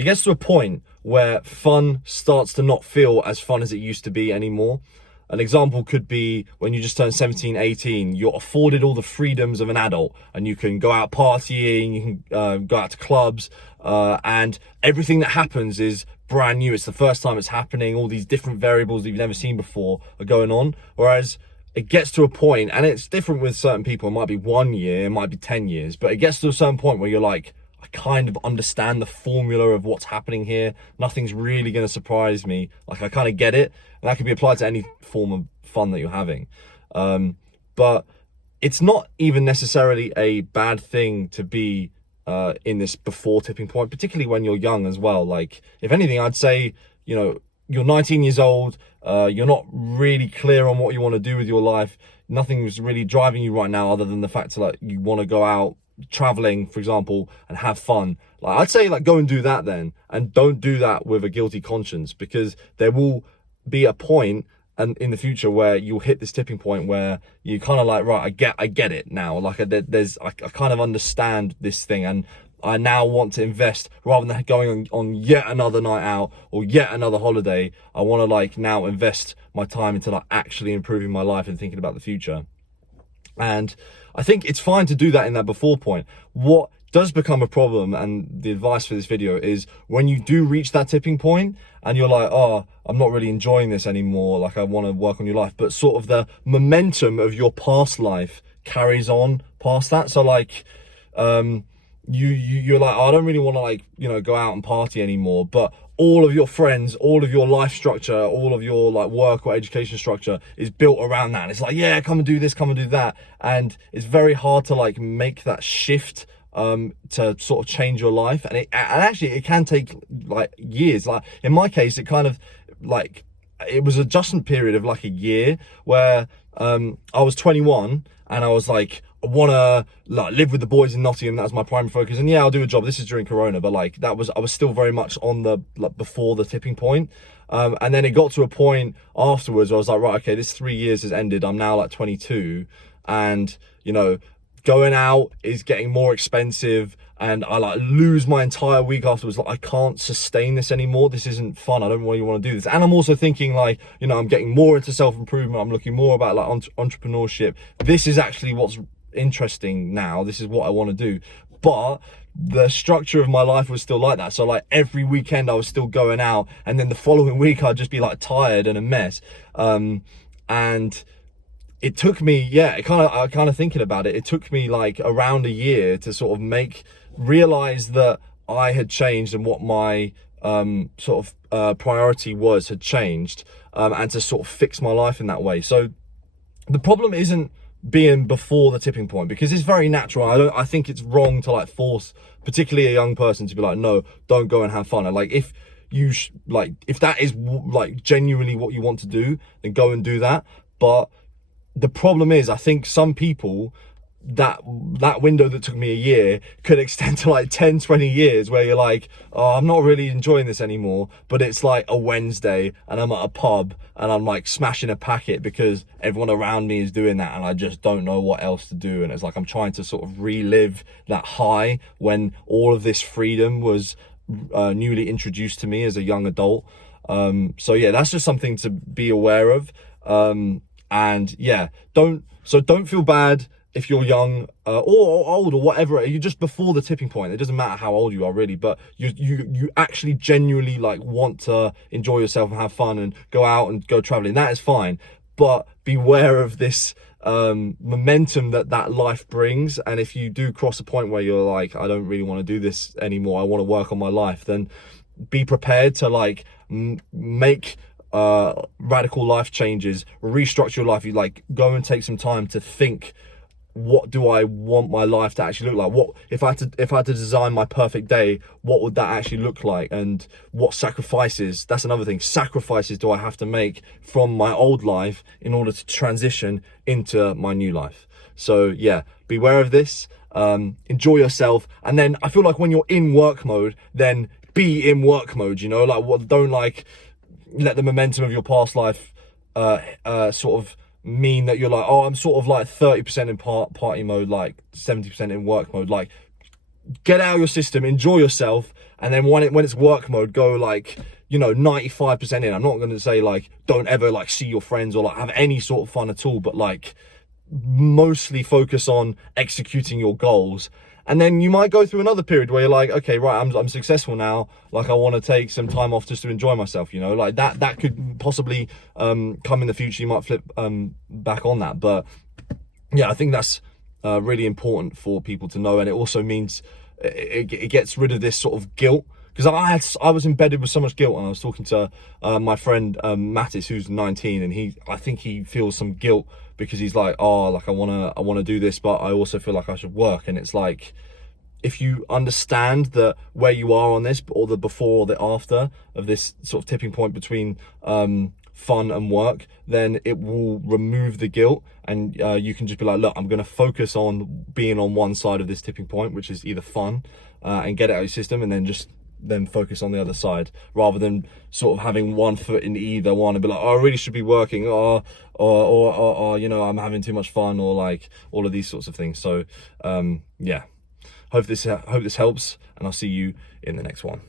it gets to a point where fun starts to not feel as fun as it used to be anymore. An example could be when you just turn 17, 18, you're afforded all the freedoms of an adult, and you can go out partying, you can go out to clubs, and everything that happens is brand new. It's the first time it's happening. All these different variables that you've never seen before are going on. Whereas it gets to a point, and it's different with certain people. It might be 1 year, it might be 10 years, but it gets to a certain point where you're like, I kind of understand the formula of what's happening here. Nothing's really going to surprise me. Like, I kind of get it. And that can be applied to any form of fun that you're having. But it's not even necessarily a bad thing to be in this before tipping point, particularly when you're young as well. Like, if anything, I'd say, you know, you're 19 years old. You're not really clear on what you want to do with your life. Nothing's really driving you right now other than the fact that, like, you want to go out traveling, for example, and have fun. Like, I'd say, like, go and do that then, and don't do that with a guilty conscience, because there will be a point and in the future where you'll hit this tipping point where you kind of like, right, I get it now. Like, I kind of understand this thing, and I now want to invest rather than going on yet another night out or yet another holiday. I want to, like, now invest my time into, like, actually improving my life and thinking about the future. And I think it's fine to do that in that before point. What does become a problem, and the advice for this video, is when you do reach that tipping point and you're like, oh, I'm not really enjoying this anymore, like, I want to work on your life, but sort of the momentum of your past life carries on past that. So, like, you're like, oh, I don't really want to, like, you know, go out and party anymore, but all of your friends, all of your life structure, all of your, like, work or education structure is built around that. And it's like, yeah, come and do this, come and do that. And it's very hard to, like, make that shift to sort of change your life. And actually it can take, like, years. Like, in my case, it kind of, like, it was an adjustment period of, like, a year where I was 21 and I was like, I want to, like, live with the boys in Nottingham. That was my primary focus. And yeah, I'll do a job. This is during Corona, but, like, I was still very much on the, like, before the tipping point. And then it got to a point afterwards where I was like, right, okay, this 3 years has ended. I'm now, like, 22, and, you know, going out is getting more expensive, and I, like, lose my entire week afterwards. Like, I can't sustain this anymore. This isn't fun. I don't really want to do this. And I'm also thinking, like, you know, I'm getting more into self-improvement. I'm looking more about, like, entrepreneurship. This is actually what's interesting now. This is what I want to do. But the structure of my life was still like that. So, like, every weekend I was still going out, and then the following week I'd just be, like, tired and a mess. And it took me, yeah, I kind of thinking about it, it took me, like, around a year to sort of realize that I had changed, and what my sort of priority had changed, and to sort of fix my life in that way. So the problem isn't being before the tipping point, because it's very natural. I think it's wrong to, like, force particularly a young person to be like, no, don't go and have fun. And, like, if you if that is, like, genuinely what you want to do, then go and do that. But the problem is, I think some people, that window that took me a year could extend to, like, 10-20 years, where you're like, oh, I'm not really enjoying this anymore, but it's, like, a Wednesday and I'm at a pub and I'm, like, smashing a packet because everyone around me is doing that, and I just don't know what else to do. And it's like I'm trying to sort of relive that high when all of this freedom was newly introduced to me as a young adult. So yeah, that's just something to be aware of. And yeah, don't feel bad if you're young or old or whatever. You're just before the tipping point. It doesn't matter how old you are, really, but you actually genuinely, like, want to enjoy yourself and have fun and go out and go traveling. That is fine, but beware of this momentum that life brings. And if you do cross a point where you're like, I don't really want to do this anymore, I want to work on my life, then be prepared to, like, make radical life changes, restructure your life. You, like, go and take some time to think, what do I want my life to actually look like? What if I had to design my perfect day, what would that actually look like? And what sacrifices, that's another thing, sacrifices do I have to make from my old life in order to transition into my new life? So yeah, beware of this, enjoy yourself. And then I feel like when you're in work mode, then be in work mode, you know, like, don't, like, let the momentum of your past life sort of mean that you're like, oh, I'm sort of, like, 30% in party mode, like 70% in work mode. Like, get out of your system, enjoy yourself, and then when it's work mode, go like, you know, 95% in. I'm not going to say like don't ever like see your friends or like have any sort of fun at all, but like mostly focus on executing your goals. And then you might go through another period where you're like, okay, right, I'm successful now, like I want to take some time off just to enjoy myself, you know, like that could possibly come in the future. You might flip back on that. But yeah, I think that's really important for people to know. And it also means it gets rid of this sort of guilt, because I was embedded with so much guilt. And I was talking to my friend Mattis, who's 19, and I think he feels some guilt because he's like, oh, like I wanna do this, but I also feel like I should work. And it's like, if you understand that where you are on this, or the before or the after of this sort of tipping point between fun and work, then it will remove the guilt, and you can just be like, look, I'm going to focus on being on one side of this tipping point, which is either fun and get it out of your system, and then focus on the other side, rather than sort of having one foot in either one and be like, oh, I really should be working, or you know, I'm having too much fun, or like all of these sorts of things. So yeah, hope this helps, and I'll see you in the next one.